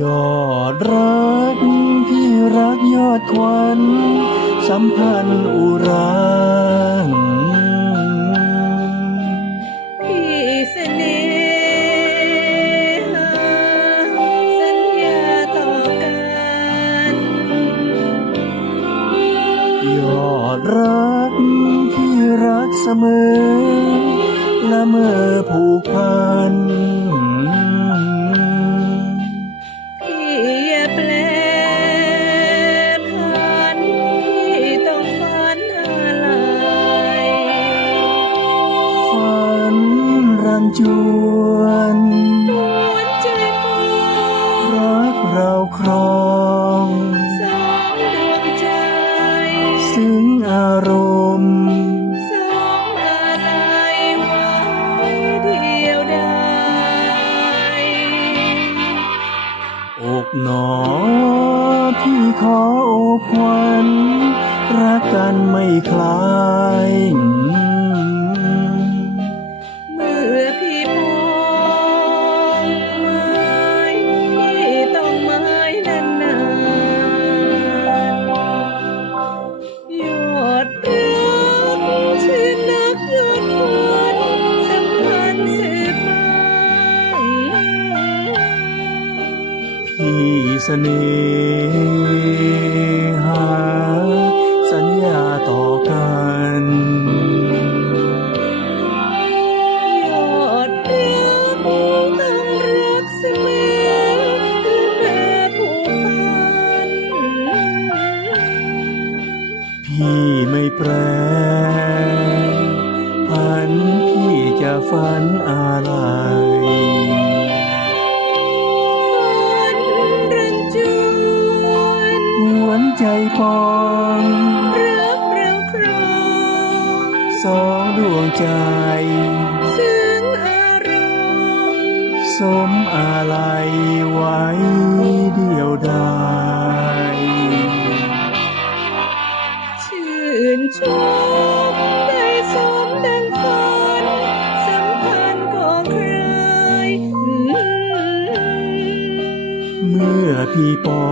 ยอดรักพี่รักยอดควัน สัมพันธ์อุรา ยอดรักพี่รักเสมอ และเมื่อผูกพันพี่อย่าแปลพันพี่ต้องฝันอะไรฝันรันจวน ซึ้งอารมณ์สองอะไรไว้เดียวดายอกหนอพี่ขออกควันรักกันไม่คลาย พี่เสน่หา สัญญาต่อกันยอดรักตั้งรักเสมอแม่ผูกพันพี่ไม่แปรพันพี่จะฝันอะไร ใจปองรักเราครองสองดวงใจ ซึ่งอารมณ์สมอะไรไว้เดียวดาย พี่ปอ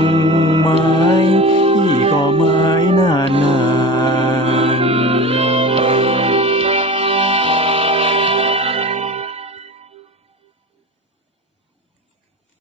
ง